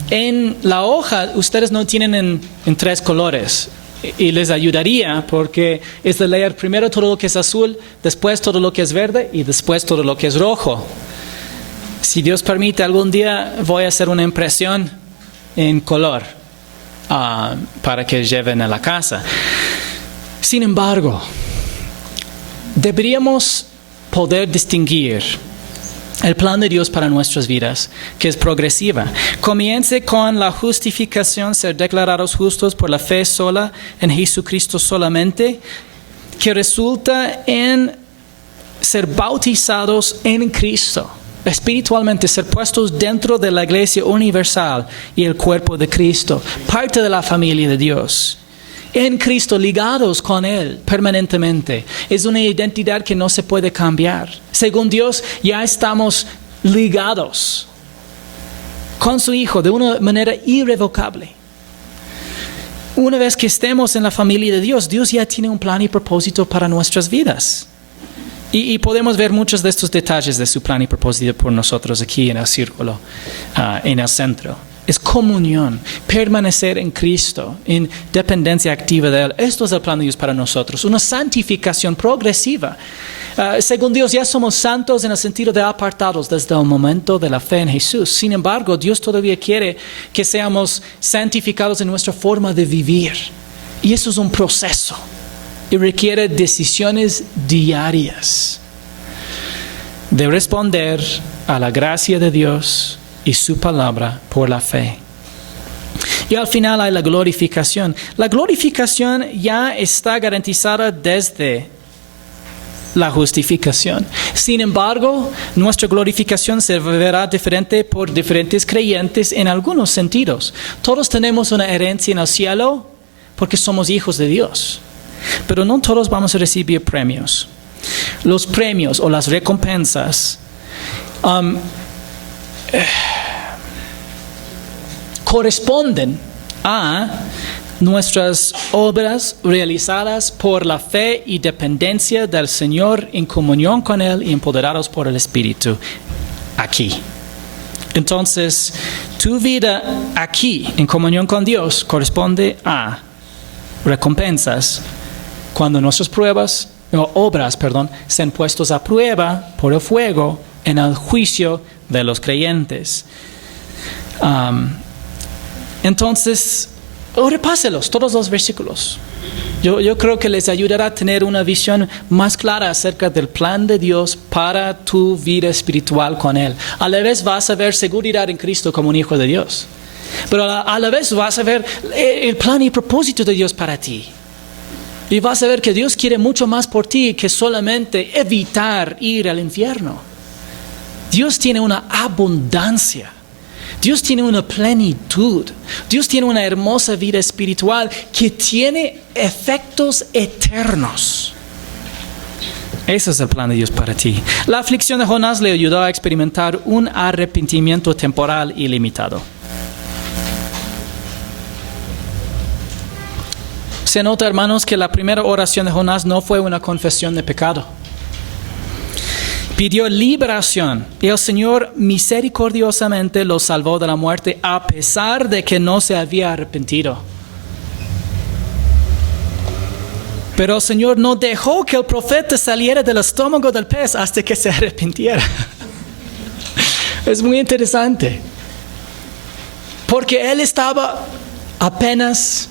En la hoja ustedes no tienen en 3 colores y les ayudaría porque es de leer primero todo lo que es azul, después todo lo que es verde y después todo lo que es rojo. Si Dios permite, algún día voy a hacer una impresión en color para que lleven a la casa. Sin embargo, deberíamos poder distinguir el plan de Dios para nuestras vidas, que es progresiva. Comience con la justificación, ser declarados justos por la fe sola en Jesucristo solamente, que resulta en ser bautizados en Cristo, espiritualmente ser puestos dentro de la iglesia universal y el cuerpo de Cristo, parte de la familia de Dios. En Cristo, ligados con Él permanentemente. Es una identidad que no se puede cambiar. Según Dios, ya estamos ligados con su Hijo de una manera irrevocable. Una vez que estemos en la familia de Dios, Dios ya tiene un plan y propósito para nuestras vidas. Y podemos ver muchos de estos detalles de su plan y propósito por nosotros aquí en el círculo, en el centro. Es comunión, permanecer en Cristo, en dependencia activa de Él. Esto es el plan de Dios para nosotros, una santificación progresiva. Según Dios, ya somos santos en el sentido de apartados desde el momento de la fe en Jesús. Sin embargo, Dios todavía quiere que seamos santificados en nuestra forma de vivir. Y eso es un proceso y requiere decisiones diarias de responder a la gracia de Dios y su palabra por la fe. Y al final hay la glorificación. La glorificación ya está garantizada desde la justificación. Sin embargo, nuestra glorificación se verá diferente por diferentes creyentes en algunos sentidos. Todos tenemos una herencia en el cielo porque somos hijos de Dios. Pero no todos vamos a recibir premios. Los premios o las recompensas corresponden a nuestras obras realizadas por la fe y dependencia del Señor en comunión con Él y empoderados por el Espíritu aquí. Entonces, tu vida aquí en comunión con Dios corresponde a recompensas cuando nuestras obras sean puestos a prueba por el fuego en el juicio de los creyentes. Entonces, repáselos, todos los versículos. Yo creo que les ayudará a tener una visión más clara acerca del plan de Dios para tu vida espiritual con Él. A la vez vas a ver seguridad en Cristo como un hijo de Dios. Pero a la vez vas a ver el plan y propósito de Dios para ti. Y vas a ver que Dios quiere mucho más por ti que solamente evitar ir al infierno. Dios tiene una abundancia. Dios tiene una plenitud. Dios tiene una hermosa vida espiritual que tiene efectos eternos. Ese es el plan de Dios para ti. La aflicción de Jonás le ayudó a experimentar un arrepentimiento temporal ilimitado. Se nota, hermanos, que la primera oración de Jonás no fue una confesión de pecado. Pidió liberación y el Señor misericordiosamente lo salvó de la muerte a pesar de que no se había arrepentido. Pero el Señor no dejó que el profeta saliera del estómago del pez hasta que se arrepintiera. Es muy interesante. Porque él estaba apenas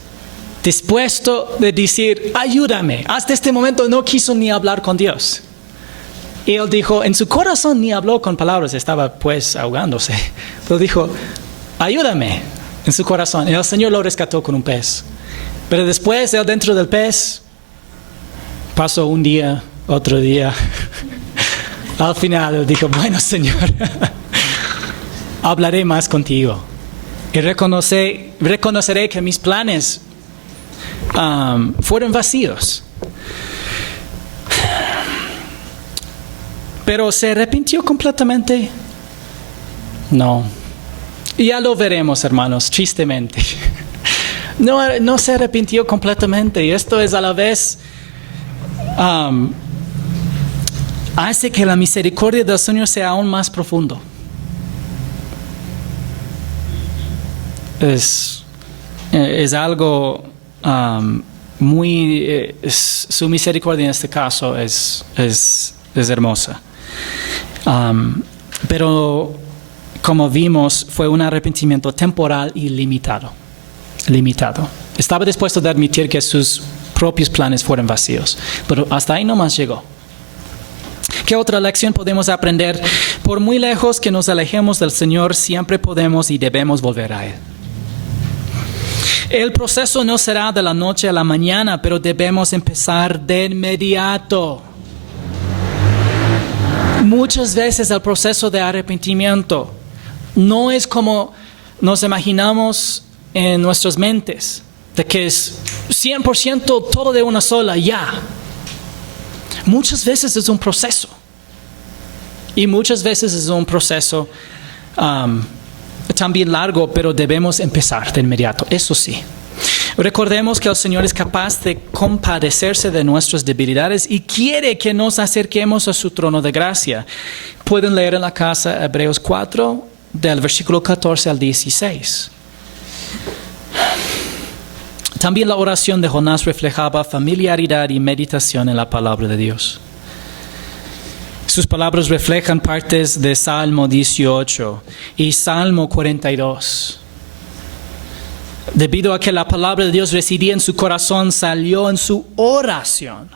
dispuesto de decir, ayúdame. Hasta este momento no quiso ni hablar con Dios. Y él dijo, en su corazón ni habló con palabras, estaba pues ahogándose. Pero dijo, ayúdame en su corazón. Y el Señor lo rescató con un pez. Pero después él dentro del pez pasó un día, otro día. Al final él dijo, bueno Señor, hablaré más contigo. Y reconoceré que mis planes fueron vacíos. Pero ¿se arrepintió completamente? No. Y ya lo veremos, hermanos, tristemente. No se arrepintió completamente. Y esto es a la vez hace que la misericordia del Señor sea aún más profundo. Es algo muy... su misericordia en este caso es hermosa. Pero como vimos, fue un arrepentimiento temporal y limitado. Estaba dispuesto a admitir que sus propios planes fueron vacíos, pero hasta ahí nomás llegó. ¿Qué otra lección podemos aprender? Por muy lejos que nos alejemos del Señor, siempre podemos y debemos volver a Él. El proceso no será de la noche a la mañana, pero debemos empezar de inmediato. Muchas veces el proceso de arrepentimiento no es como nos imaginamos en nuestras mentes, de que es 100% todo de una sola, ya. Muchas veces es un proceso. Y muchas veces es un proceso también largo, pero debemos empezar de inmediato, eso sí. Recordemos que el Señor es capaz de compadecerse de nuestras debilidades y quiere que nos acerquemos a su trono de gracia. Pueden leer en la casa Hebreos 4, del versículo 14 al 16. También la oración de Jonás reflejaba familiaridad y meditación en la palabra de Dios. Sus palabras reflejan partes de Salmo 18 y Salmo 42. Debido a que la palabra de Dios residía en su corazón, salió en su oración.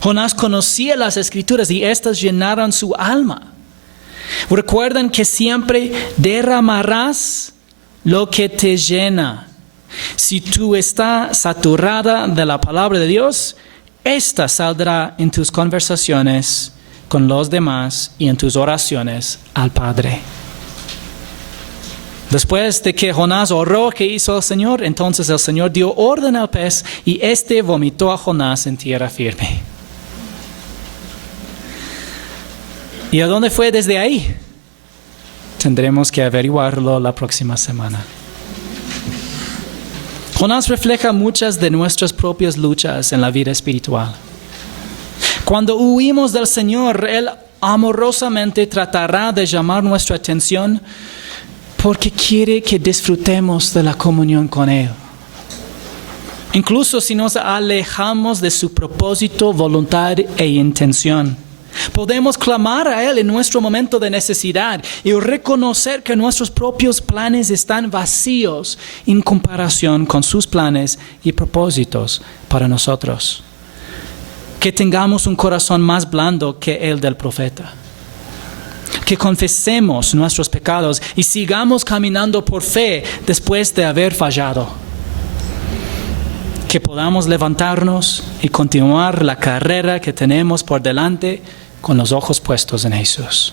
Jonás conocía las Escrituras y éstas llenaron su alma. Recuerden que siempre derramarás lo que te llena. Si tú estás saturada de la palabra de Dios, esta saldrá en tus conversaciones con los demás y en tus oraciones al Padre. Después de que Jonás oró, ¿qué hizo el Señor? Entonces el Señor dio orden al pez y éste vomitó a Jonás en tierra firme. ¿Y a dónde fue desde ahí? Tendremos que averiguarlo la próxima semana. Jonás refleja muchas de nuestras propias luchas en la vida espiritual. Cuando huimos del Señor, Él amorosamente tratará de llamar nuestra atención porque quiere que disfrutemos de la comunión con Él. Incluso si nos alejamos de su propósito, voluntad e intención, podemos clamar a Él en nuestro momento de necesidad y reconocer que nuestros propios planes están vacíos en comparación con sus planes y propósitos para nosotros. Que tengamos un corazón más blando que el del profeta. Que confesemos nuestros pecados y sigamos caminando por fe después de haber fallado. Que podamos levantarnos y continuar la carrera que tenemos por delante con los ojos puestos en Jesús.